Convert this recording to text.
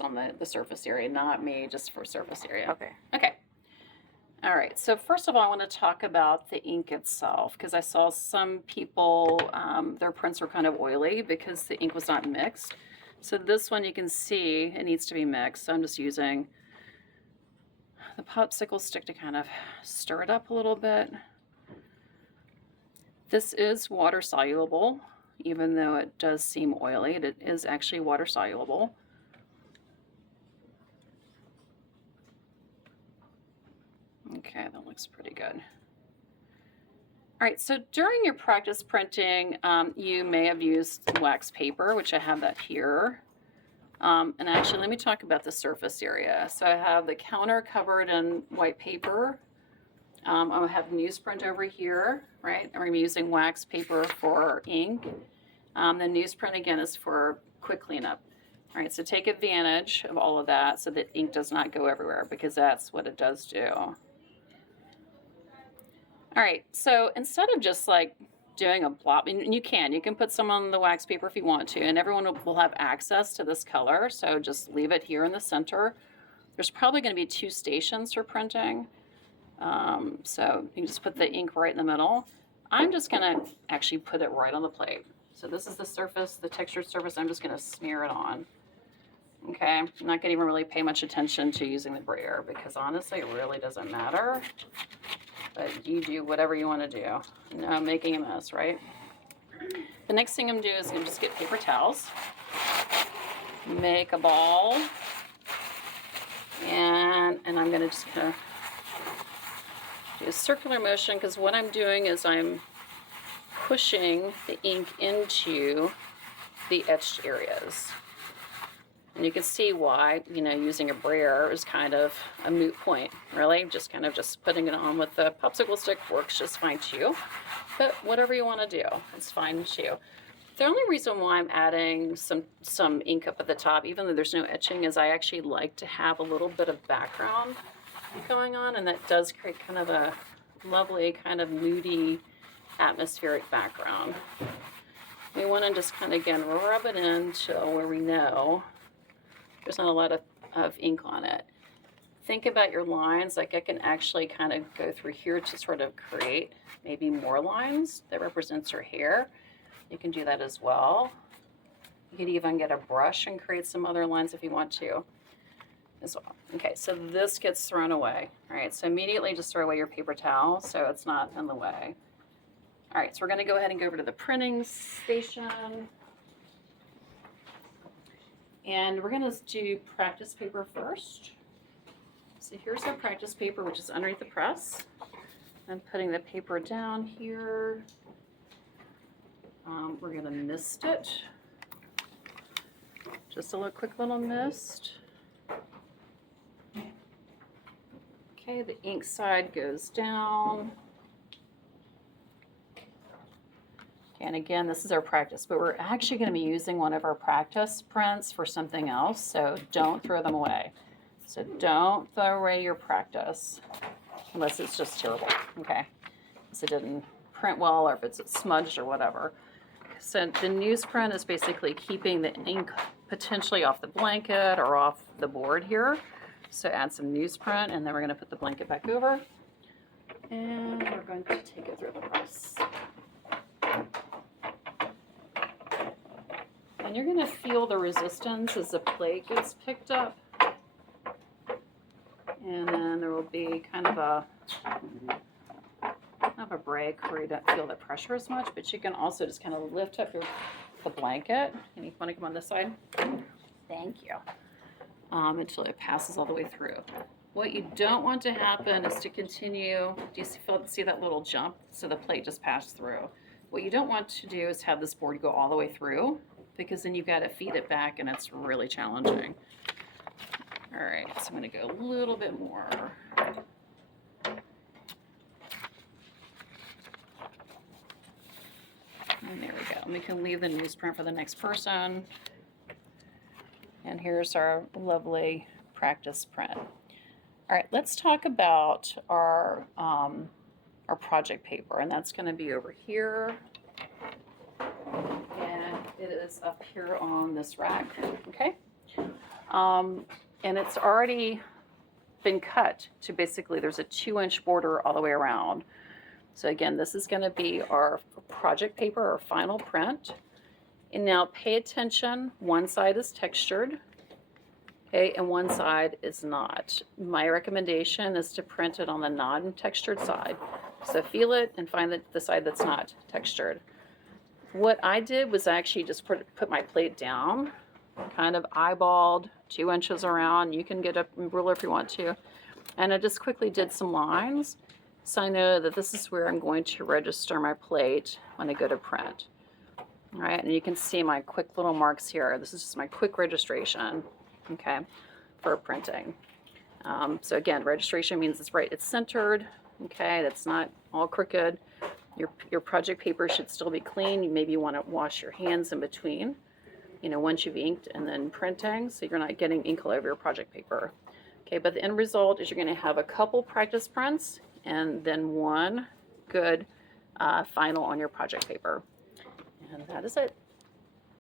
on the surface area, not me, just for surface area. Okay. Okay. All right, so first of all, I want to talk about the ink itself because I saw some people, their prints were kind of oily because the ink was not mixed. So this one you can see it needs to be mixed. So I'm just using the popsicle stick to kind of stir it up a little bit. This is water soluble, even though it does seem oily. It is actually water soluble. Okay, that looks pretty good. All right, so during your practice printing, you may have used wax paper, which I have that here. And actually, let me talk about the surface area. So I have the counter covered in white paper. I have newsprint over here, right? I'm using wax paper for ink. The newsprint, again, is for quick cleanup. All right, so take advantage of all of that so that ink does not go everywhere, because that's what it does do. All right, so instead of just like doing a blob, and you can put some on the wax paper if you want to, and everyone will have access to this color, so just leave it here in the center. There's probably going to be 2 stations for printing, so you can just put the ink right in the middle. I'm just going to actually put it right on the plate. So this is the surface, the textured surface. I'm just going to smear it on. Okay, I'm not going to even really pay much attention to using the brayer because honestly it really doesn't matter. But you do whatever you want to do. No, I'm making a mess, right? The next thing I'm going to do is I'm going to just get paper towels, make a ball, and I'm going to just kind of do a circular motion, because what I'm doing is I'm pushing the ink into the etched areas. And you can see why, using a brayer is kind of a moot point, really. Just putting it on with the popsicle stick works just fine too. But whatever you want to do, it's fine too. The only reason why I'm adding some ink up at the top, even though there's no etching, is I actually like to have a little bit of background going on, and that does create kind of a lovely, kind of moody, atmospheric background. We want to just kind of, again, rub it into where we know there's not a lot of ink on it. Think about your lines. Like I can actually kind of go through here to sort of create maybe more lines that represents your hair. You can do that as well. You could even get a brush and create some other lines if you want to as well. Okay, so this gets thrown away. All right, so immediately just throw away your paper towel so it's not in the way. All right, so we're going to go ahead and go over to the printing station. And we're going to do practice paper first. So here's our practice paper, which is underneath the press. I'm putting the paper down here. We're going to mist it. Just a quick little mist. Okay, the ink side goes down. And again, this is our practice, but we're actually going to be using one of our practice prints for something else, so don't throw them away. So don't throw away your practice unless it's just terrible, okay? Unless it didn't print well or if it's smudged or whatever. So the newsprint is basically keeping the ink potentially off the blanket or off the board here. So add some newsprint, and then we're going to put the blanket back over. And we're going to take it through the press. And you're going to feel the resistance as the plate gets picked up. And then there will be kind of a break where you don't feel the pressure as much, but you can also just kind of lift up the blanket. And you want to come on this side? Thank you. Until it passes all the way through. What you don't want to happen is to continue, do you see that little jump? So the plate just passed through. What you don't want to do is have this board go all the way through, because then you've got to feed it back and it's really challenging. All right, so I'm going to go a little bit more. And there we go. And we can leave the newsprint for the next person. And here's our lovely practice print. All right, let's talk about our project paper, and that's going to be over here. And it is up here on this rack, okay? And it's already been cut to basically, there's a 2-inch border all the way around. So again, this is going to be our project paper, our final print. And now pay attention, one side is textured, okay, and one side is not. My recommendation is to print it on the non-textured side. So feel it and find the side that's not textured. What I did was I actually just put my plate down, kind of eyeballed 2 inches around. You can get a ruler if you want to. And I just quickly did some lines so I know that this is where I'm going to register my plate when I go to print. All right, and you can see my quick little marks here. This is just my quick registration, okay, for printing. So again, registration means it's right, it's centered, okay, that's not all crooked. Your project paper should still be clean. You maybe want to wash your hands in between, you know, once you've inked and then printing, so you're not getting ink all over your project paper. Okay, but the end result is you're going to have a couple practice prints and then one good final on your project paper. And that is it.